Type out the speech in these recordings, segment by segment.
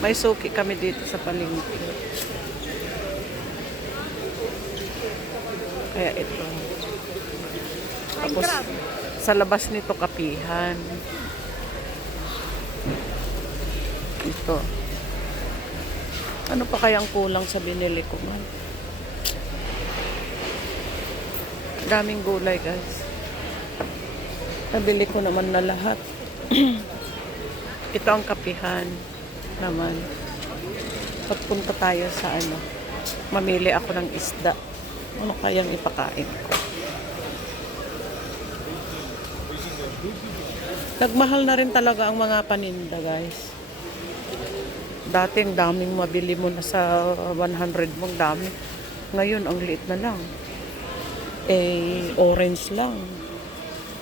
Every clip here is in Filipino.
May suki kami dito sa palengke. Kaya ito. Tapos, sa labas nito kapihan. Ito. Ano pa kayang kulang sa binili ko man? Daming gulay, guys. Nabili ko naman na lahat. Ito ang kapihan naman. Pagpunta tayo sa ano, mamili ako ng isda. Ano kayang ipakain ko? Nagmahal na rin talaga ang mga paninda, guys. Dating daming mabili mo na sa 100 mong dami. Ngayon, ang liit na lang. Eh, orange lang.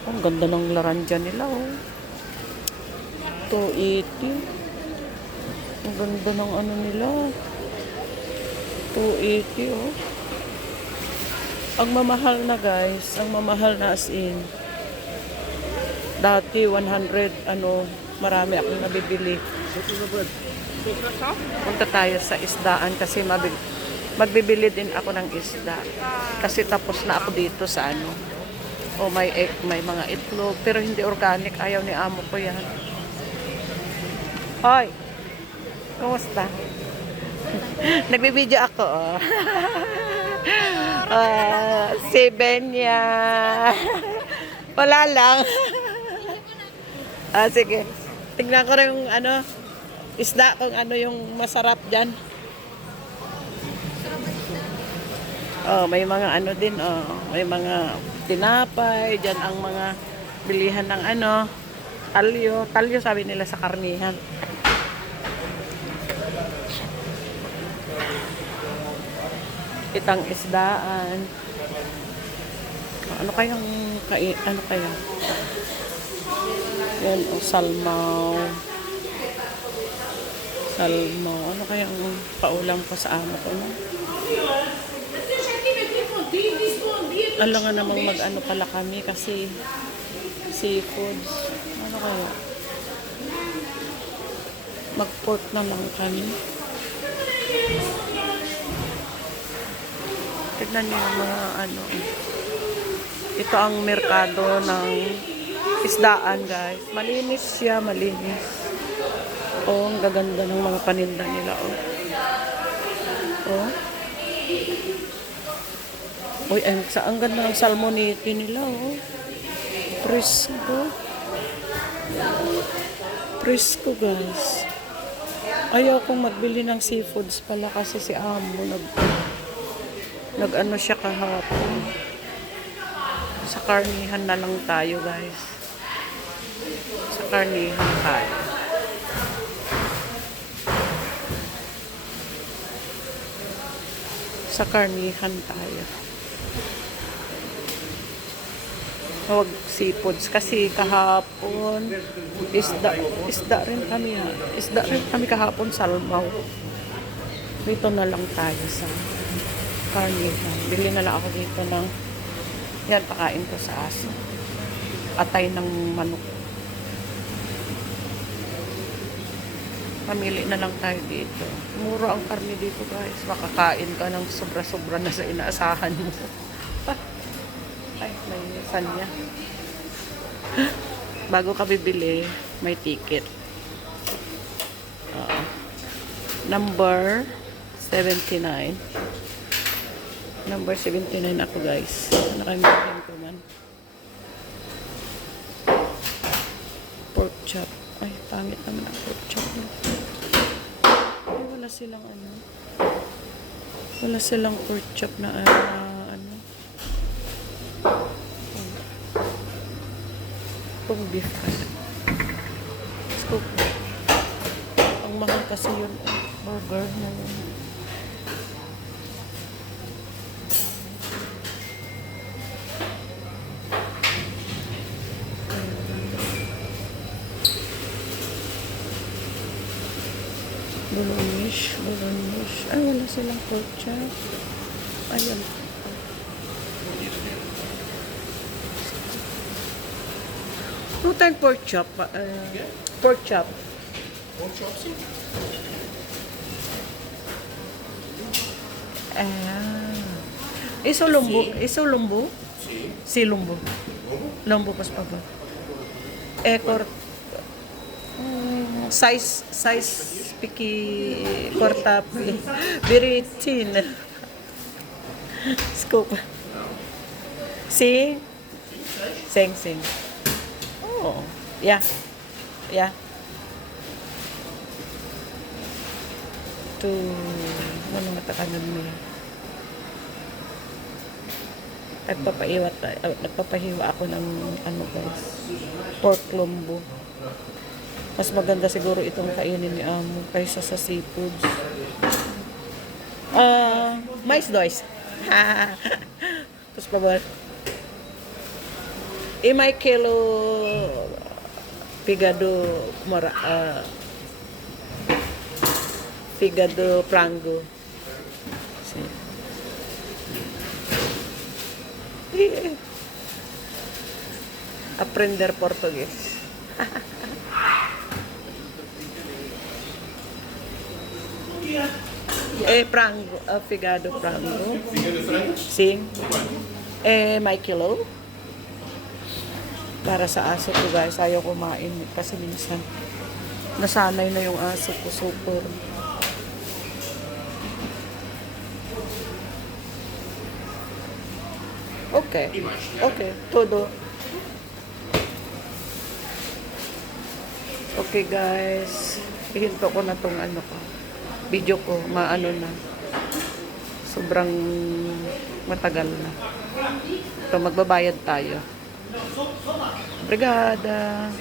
Ang ganda ng laranja nila, oh. 280. Ang ganda ng ano nila. 280, oh. Ang mamahal na, guys. Ang mamahal na as in. Dati 100, ano, marami akong nabibili. Punta tayo sa isdaan kasi magbibili din ako ng isda. Kasi tapos na ako dito sa ano. O may egg, may mga itlog. Pero hindi organic. Ayaw ni amo ko yan. Hoy! Kumusta? Nagbibideo ako, oh. Si Benya. Wala lang. Sige. Tingnan ko rin yung ano, isda kung ano yung masarap dyan. Oh, may mga ano din, oh. May mga tinapay, dyan ang mga bilihan ng ano, talyo. Talyo sabi nila sa karnihan. Itang isdaan. Ano kayang ano kaya? Yan, oh, salmaw. Salmaw. Ano kayang paulam ko sa amo ko, no? Alam nga namang mag-ano pala kami kasi seafoods. Ano kaya? Mag-pork na lang kami. Tignan niyo yung mga ano. Ito ang merkado ng isdaan, guys. Malinis siya, malinis. Oh, ang gaganda ng mga paninda nila, oh. Oh. Uy, ang ganda ng salmonite nila, oh. Fresco. Fresco, guys. Ayaw kong magbili ng seafoods pala kasi si amo nag-ano siya kahapon. Sa karnihan na lang tayo, guys. Sa karnihan tayo. Sa karnihan tayo. Huwag seafoods kasi kahapon isda rin kami, ha. Isda rin kami kahapon, salmaw. Dito na lang tayo sa karnihan. Bili na lang ako dito ng yan, pakain ko sa aso. Atay ng manok. Pamili na lang tayo dito. Mura ang karne dito, guys. Makakain ka ng sobra-sobra na sa inaasahan mo. Ay, may sanya. Bago ka bibili, may ticket. Number 79. Number 79 ako, guys. Nakamitin ko man. Pork chop. Ay, pangit naman ang pork chop. Ay, wala silang ano. Wala silang pork chop na ano. Kung beef kasi. Scoop. Ang mahal kasi yun. Burger na yun. Bolognese. Ay, wala silang pork chop. Ayun. No tayong pork chop. Pork chop. Pork chop, sim. Eso lombo, eso lombo? Sí, lombo. Lombo pas pa ba? Cort size piki corta very thin. Scoop. See? Sing. Oh, yeah. Yeah. To ano nga takanan mo yan? Nagpapahiwa ako ng ano guys, pork lombo. Mas maganda siguro itong kainin ni Amo kaysa sa seafoods. Mais dois. Tapos pa ba? May kilo figado frango. Aprender portugués. Frango, figado frango. Fígado frango? Sim. May kilo. Para sa aso ko guys, ayaw kumain kasi minsan nasanay na yung aso ko super. Okay. Okay, todo. Okay guys, ihinto ko na tong ano ko. Video ko, maano na. Sobrang matagal na. Ito, magbabayad tayo. Obrigada.